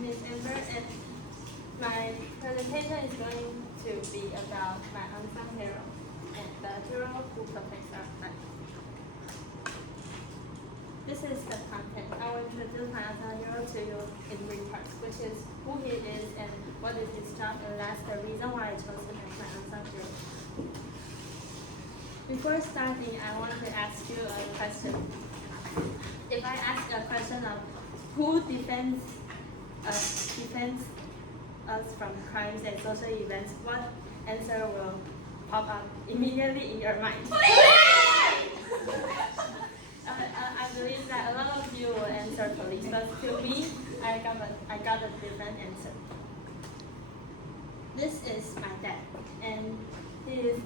name is Amber, and my presentation is going to be about my unsung hero and the hero who protects our planet. This is the content. I will introduce my unsung hero to you in three parts, which is who he is and what is his job, and last, the reason why I chose him as my unsung hero. Before starting, I want to ask you a question. If I ask a question of who defends us from crimes and social events, what answer will pop up immediately in your mind? I believe that a lot of you will answer police, but to me, I got a different answer. This is my dad, and he is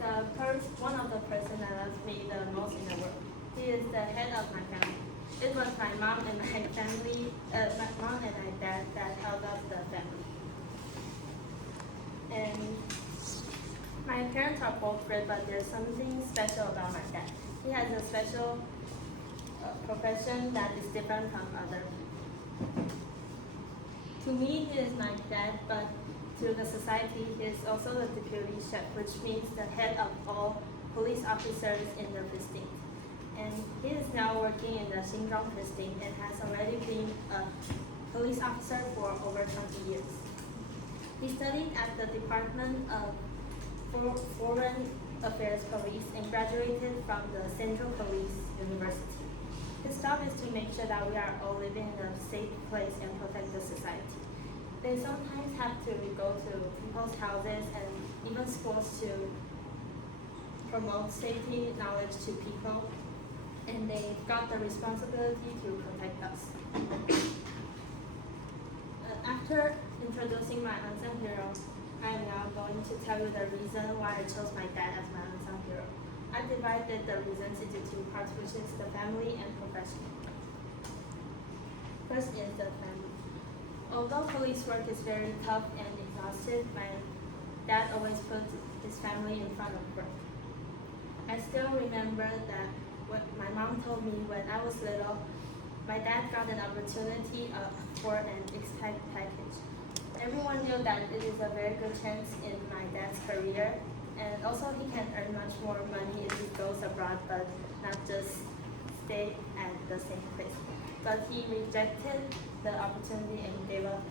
one of the person that loves me the most in the world. He is the head of my family. It was my mom and my family, my mom and my dad that held up the family. And my parents are both great, but there's something special about my dad. He has a special profession that is different from others. To me, he is my dad, but to the society, he is also the deputy chef, which means the head of all police officers in the precinct. And he is now working in the Xinjiang precinct and has already been a police officer for over 20 years. He studied at the Department of Foreign Affairs Police and graduated from the Central Police University. His job is to make sure that we are all living in a safe place and protect the society. They sometimes have to go to people's houses and even schools to promote safety knowledge to people, and they got the responsibility to protect us. After introducing my unsung hero, I am now going to tell you the reason why I chose my dad as my unsung hero. I divided the reasons into two parts, which is the family and profession. First is the family. Although police work is very tough and exhaustive, my dad always puts his family in front of work. I still remember that what my mom told me when I was little, my dad got an opportunity for an expat package. Everyone knew that it is a very good chance in my dad's career, and also he can earn much more money if he goes abroad, but not just stay at the same place. But he rejected the opportunity and gave up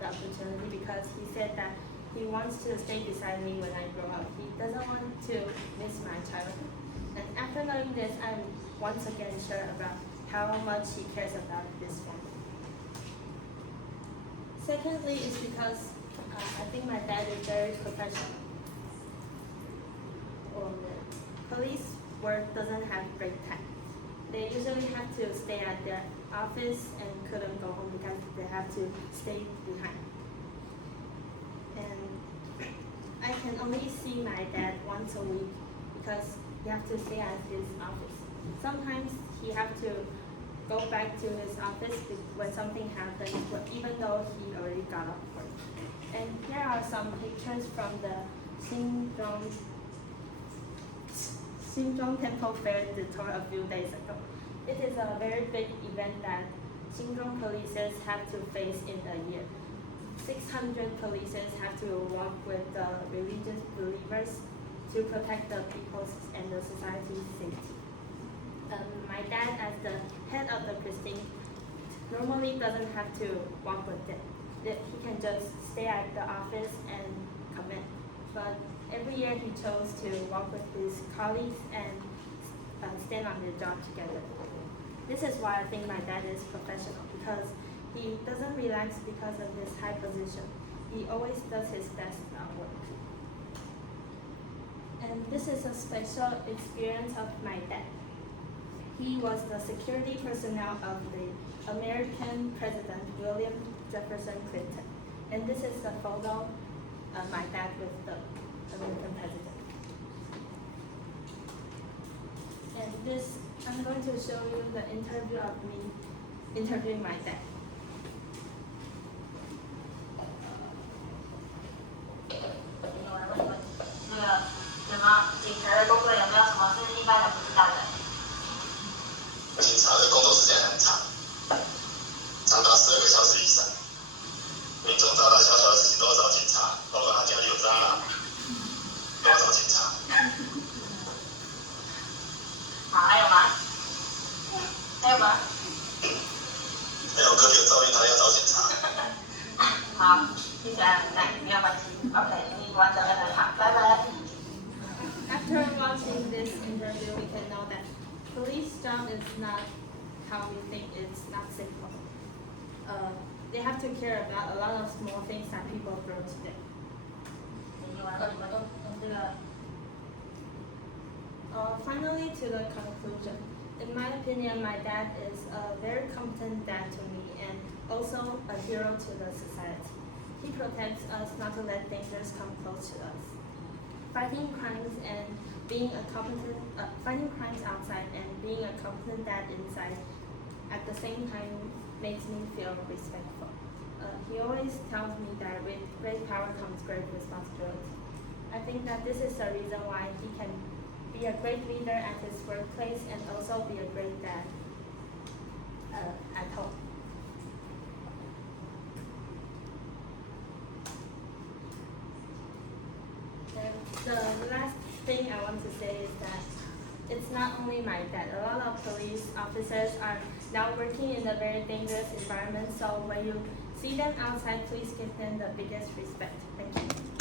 the opportunity because he said that he wants to stay beside me when I grow up. He doesn't want to miss my childhood. And after knowing this, I'm once again sure about how much he cares about this family. Secondly, is because I think my dad is very professional. Police work doesn't have break time. They usually have to stay at their office and couldn't go home because they have to stay behind. And I can only see my dad once a week because he has to stay at his office. Sometimes he has to go back to his office when something happens, even though he already got off work. And here are some pictures from the Xinjiang Temple Fair tour a few days ago. It is a very big event that Xinjiang police have to face in a year. 600 police have to work with the religious believers to protect the people's and the society's safety. My dad, as the head of the precinct, normally doesn't have to walk with them. He can just stay at the office and comment. But every year he chose to walk with his colleagues and stand on the job together. This is why I think my dad is professional, because he doesn't relax because of his high position. He always does his best at work. And this is a special experience of my dad. He was the security personnel of the American President William Jefferson Clinton. And this is a photo of my dad with the American President. And this, I'm going to show you the interview of me interviewing my dad. 那么警察的工作有没有什么是一般人不知道的？警察的工作时间很长，长达12个小时以上。谢谢啊，来，没有关系。OK，你完整的很好，拜拜。After watching this interview, we can know that police job is not how we think. It's not simple. They have to care about a lot of small things that people grow today. 你完了，你们都这个。Finally, to the conclusion. In my opinion, my dad is a very competent dad to me and also a hero to the society. He protects us not to let dangers come close to us. Fighting crimes outside and being a competent dad inside at the same time makes me feel respectful. He always tells me that with great power comes great responsibility. I think that this is the reason why he can be a great leader at his workplace and also be a great dad at home. And the last thing I want to say is that it's not only my dad. A lot of police officers are now working in a very dangerous environment. So when you see them outside, please give them the biggest respect. Thank you.